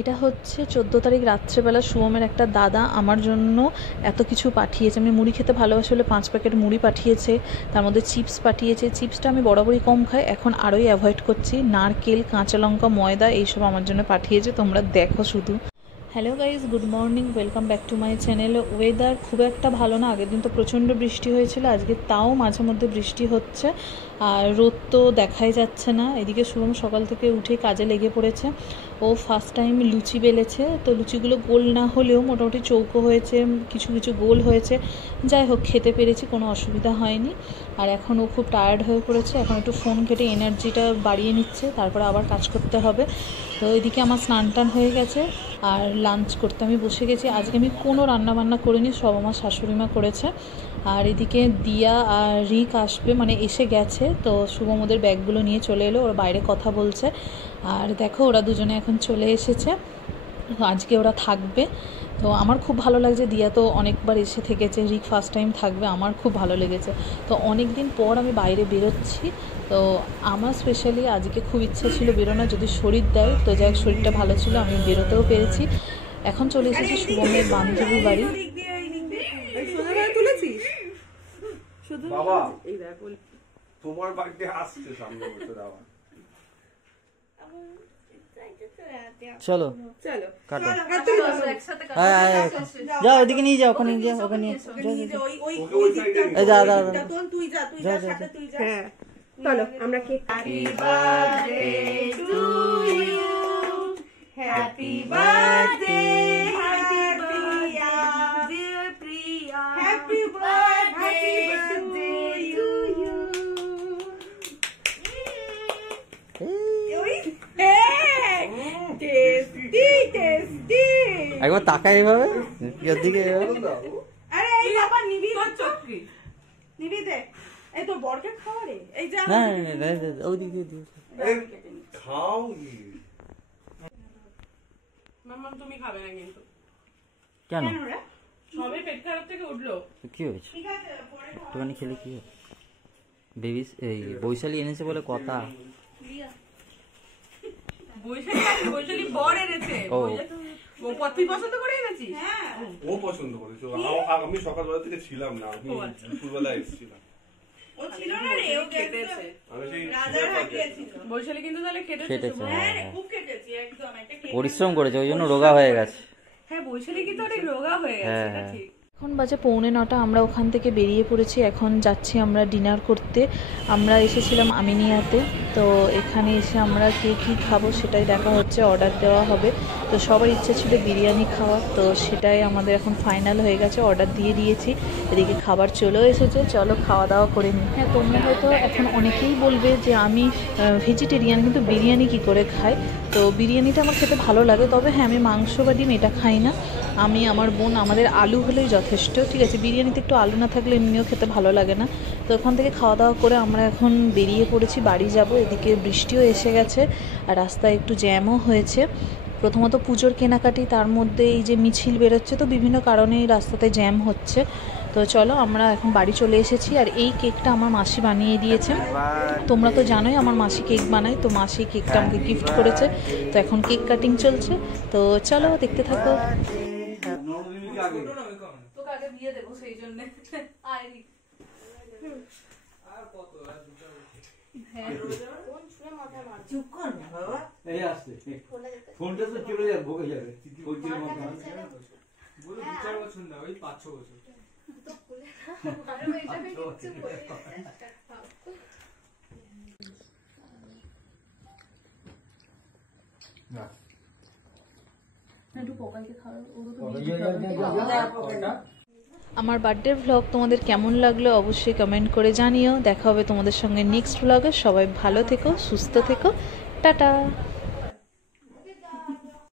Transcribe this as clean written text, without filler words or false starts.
এটা হচ্ছে 14 তারিখ রাত্রেবেলা শুভমের একটা দাদা আমার জন্য এত কিছু পাঠিয়েছে। আমি মুড়ি খেতে ভালোবাসি বলে 5 প্যাকেট মুড়ি পাঠিয়েছে, তার মধ্যে চিপস পাঠিয়েছে। চিপসটা আমি বরাবরই কম খাই, এখন আরোই অ্যাভয়েড করছি। নারকেল, কাঁচা লঙ্কা, ময়দা এইসব আমার জন্য পাঠিয়েছে, তোমরা দেখো শুধু। Hello guys, good morning, welcome back to my channel. Weather খুব একটা ভালো না, আগের দিন তো প্রচণ্ড বৃষ্টি হয়েছিল, আজকে তাও মাঝে মধ্যে বৃষ্টি হচ্ছে আর রোদ তো দেখাই যাচ্ছে না। এদিকে শুভম সকাল থেকে উঠে কাজে লেগে পড়েছে। ও ফার্স্ট টাইম লুচি বেলেছে, তো লুচিগুলো গোল না হলেও মোটামুটি চৌকো হয়েছে, কিছু কিছু গোল হয়েছে। যাই হোক, খেতে পেরেছি, কোনো অসুবিধা হয়নি। আর এখন ও খুব টায়ার্ড হয়ে পড়েছে, এখন একটু ফোন ঘেটে এনার্জিটা বাড়িয়ে নিচ্ছে, তারপরে আবার কাজ করতে হবে। তো এদিকে আমার স্নান টান হয়ে গেছে আর লাঞ্চ করতে আমি বসে গেছি। আজকে আমি কোনো রান্নাবান্না করিনি, সব আমার শাশুড়িমা করেছে। আর এদিকে দিয়া আর রিক আসবে, মানে এসে গেছে, তো শুভম ওদের ব্যাগগুলো নিয়ে চলে এলো, ওরা বাইরে কথা বলছে। আর দেখো ওরা দুজনে এখন চলে এসেছে, আজকে ওরা থাকবে। তো আমার খুব ভালো লাগছে, দিয়া তো অনেকবার এসে থেকেছে, রিক ফার্স্ট টাইম থাকবে, আমার খুব ভালো লেগেছে। তো অনেক দিন পর আমি বাইরে বেরোচ্ছি, তো আমার স্পেশালি আজকে খুব ইচ্ছা ছিল বেরোনো, যদি শরীর দেয়। তো যাই হোক, শরীরটা ভালো ছিল, আমি বেরোতেও পেরেছি। এখন চলে এসেছি শুভমের বান্ধবীর বাড়ি। তোমার বাড়িতে আসছে সামনে বছর আবার। চলো চলো কাটো, যাও ওদিকে নিয়ে যাও, ওখানে যাও, ওখানে যা যা তুই যা, তুই যা সাথে, তুই যা। হ্যাঁ চলো আমরা cake. Happy birthday to you, happy birthday Priya, dear Priya, happy birthday to you. একবার তাকাই এভাবে দিকে, আরে এই বাবা নিবি তোর চক্কি, নিবি দে, এই তো বরকে খাওয়ারে, এই যা না না ওই দিকে দি খাও। মাম্মা তুমি খাবে না কিন্তু? কেন রে? সবে পেট খারাপ থেকে উঠলো, কি হয়েছে? ঠিক আছে একটুখানি খেলে কি হবে? বেবি এই বৈশালী এনেছে বলে কথা, বৈশালী বর এনেছে। ও তুই পছন্দ করে এনেছিস? হ্যাঁ ও পছন্দ করেছে, আমি সকালবেলা থেকে ছিলাম না, আমি দুপুরবেলা এসেছিলাম। ও ছিল না রে, ও খেতেছে, আমি সেই রাজার হাটিয়ে ছিল। বৈশালী কিন্তু তাহলে খেতেছে, হ্যাঁ খুব খেতেছি, একদম একটা পরিশ্রম করেছে, ওই জন্য রোগা হয়ে গেছে। হ্যাঁ বৈশালী কিন্তু অনেক রোগা হয়ে গেছে, এটা ঠিক। এখন বাজে 9:45, আমরা ওখান থেকে বেরিয়ে পড়েছি, এখন যাচ্ছি আমরা ডিনার করতে। আমরা এসেছিলাম আমিনিয়াতে, তো এখানে এসে আমরা কে কী খাবো সেটাই দেখা হচ্ছে, অর্ডার দেওয়া হবে। তো সবার ইচ্ছে ছিল বিরিয়ানি খাওয়ার, তো সেটাই আমাদের এখন ফাইনাল হয়ে গেছে, অর্ডার দিয়ে দিয়েছি। এদিকে খাবার চলেও এসেছে, চলো খাওয়া দাওয়া করে নিই। হ্যাঁ, তোমরা হয়তো এখন অনেকেই বলবে যে আমি ভেজিটেরিয়ান, কিন্তু বিরিয়ানি কি করে খাই। তো বিরিয়ানিটা আমার খেতে ভালো লাগে, তবে হ্যাঁ আমি মাংস বা ডিম এটা খাই না। আমি, আমার বোন, আমাদের আলু হলেই যথেষ্ট। ঠিক আছে, বিরিয়ানিতে একটু আলু না থাকলে এমনিও খেতে ভালো লাগে না। তো ওখান থেকে খাওয়া দাওয়া করে আমরা এখন বেরিয়ে পড়েছি, বাড়ি যাব। এদিকে বৃষ্টিও এসে গেছে আর রাস্তায় একটু জ্যামও হয়েছে। প্রথমত পুজোর কেনাকাটি, তার মধ্যে এই যে মিছিল বেরোচ্ছে, তো বিভিন্ন কারণেই রাস্তাতে জ্যাম হচ্ছে। তো চলো আমরা এখন বাড়ি চলে এসেছি। আর এই কেকটা আমার মাসি বানিয়ে দিয়েছে, তোমরা তো জানোই আমার মাসি কেক বানায়, তো মাসি কেকটা আমাকে গিফট করেছে। তো এখন কেক কাটিং চলছে, তো চলো দেখতে থাকো। তোকে আগে দিয়ে দেবো, সেই জন্য চুপ কর না বাবা, এই আসছে ফোনটা তো চলে যাবে, ভোগে যাবে। বলে 2-4 বছর না, ওই 5-6 বছর তো খুলে না, ভালো হয়ে যাবে কিছু বলে না। একটু পোকালকে খাওয়া, আমার বার্থডে ভ্লগ তোমাদের কেমন লাগলো অবশ্যই কমেন্ট করে জানিও। দেখা হবে তোমাদের সঙ্গে নেক্সট ভ্লগে। সবাই ভালো থেকো, সুস্থ থেকো, টাটা।